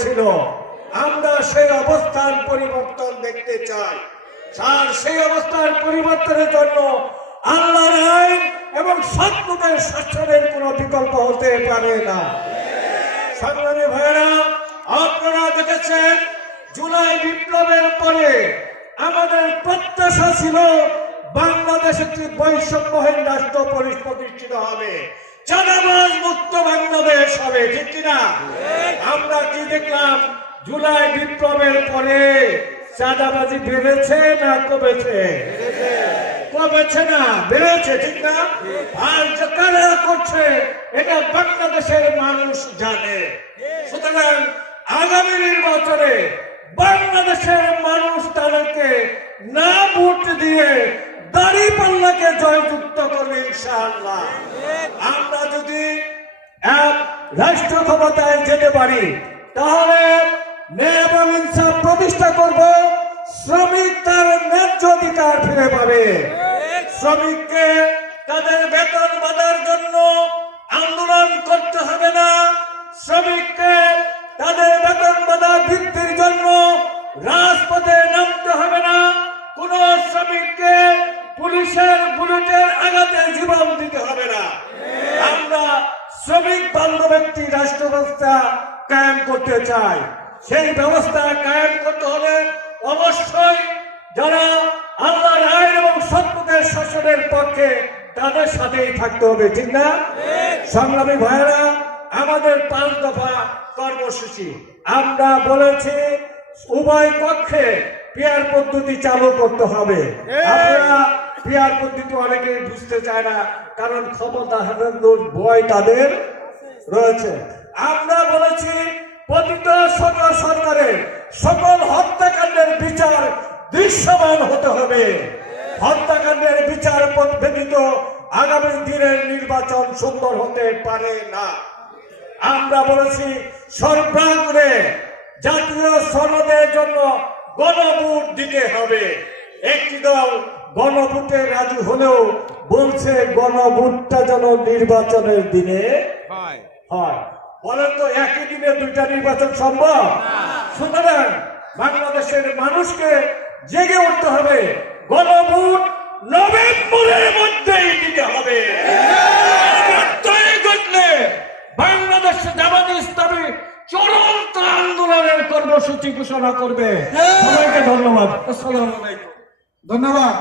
করেছিল। আমরা সেই অবস্থান পরিবর্তন দেখতে চাই। আর সেই অবস্থার পরিবর্তনের জন্য আল্লাহর আইন এবং সৎপথের শাসনের কোনো বিকল্প হতে পারে না। সংগ্রামী ভাইয়েরা, আপনারা দেখেছেন জুলাই বিপ্লবের পরে আমাদের প্রত্যাশা ছিল বাংলাদেশ একটি বৈষম্যহীন রাষ্ট্র প্রতিষ্ঠিত হবে, চাঁদাবাজ মুক্ত বাংলাদেশ হবে, ঠিক কিনা? আমরা কি দেখলাম? জুলাই বিপ্লবের পরে চাঁদাবাজি বেড়েছে না কমেছে? কমেছে না, বেড়েছে, ঠিক না? আর কারা করছে এটা বাংলাদেশের মানুষ জানে। সুতরাং আগামী নির্বাচনে বাংলাদেশের মানুষ তাদেরকে না ভোট দিয়ে দাঁড়িপাল্লাকে জয়যুক্ত করবে ইনশাআল্লাহ। আমরা যদি এক রাষ্ট্র ক্ষমতায় যেতে পারি তাহলে ন্যায় এবং ইনসাফ প্রতিষ্ঠা করব, শ্রমিক তার ন্যায্য অধিকার ফিরে পাবে। শ্রমিককে তাদের বেতন বাঁধার জন্য আন্দোলন করতে হবে না, শ্রমিককে তাদের বেতন বাঁধা বৃদ্ধির জন্য রাজপথে নামতে হবে না, কোন শ্রমিককে পুলিশের বুলেটের আঘাতে জীবন দিতে হবে না। আমরা শ্রমিক বান্ধব একটি রাষ্ট্র ব্যবস্থা কায়েম করতে চাই। সেই ব্যবস্থা কায়েম করতে হলে অবশ্যই যারা আল্লাহর আইন এবং সৎপথের শাসনের পক্ষে তাদের সাথেই থাকতে হবে, ঠিক না? সংগ্রামী ভাইয়েরা, আমাদের 5 দফা কর্মসূচি আমরা বলেছি উভয় পক্ষে পিয়ার পদ্ধতি চালু করতে হবে। আমরা পিয়ার পদ্ধতি অনেকেই বুঝতে চায় না, কারণ ক্ষমতা হারানোর ভয় তাদের রয়েছে। আমরা বলেছি পতিত সরকারের সকল হত্যাকাণ্ডের বিচার দৃশ্যমান হতে হবে। হত্যাকাণ্ডের বিচার ব্যতীত আগামী দিনের নির্বাচন সুন্দর হতে পারে না। আমরা বলেছি সর্বাগ্রে জাতীয় সনদের জন্য গণভোট দিতে হবে। একটি দল গণভোটে রাজি হলেও বলছে গণভোটটা যেন নির্বাচনের দিনে হয়। বলেন তো, একই দিনে 2টা নির্বাচন সম্ভব? সুতরাং বাংলাদেশের মানুষকে জেগে উঠতে হবে, গণভোট নভেম্বরের মধ্যেই দিতে হবে। বাংলাদেশ জামাতে ইসলামী চূড়ান্ত আন্দোলনের কর্মসূচি ঘোষণা করবে। সবাইকে ধন্যবাদ। আসসালামু আলাইকুম। ধন্যবাদ।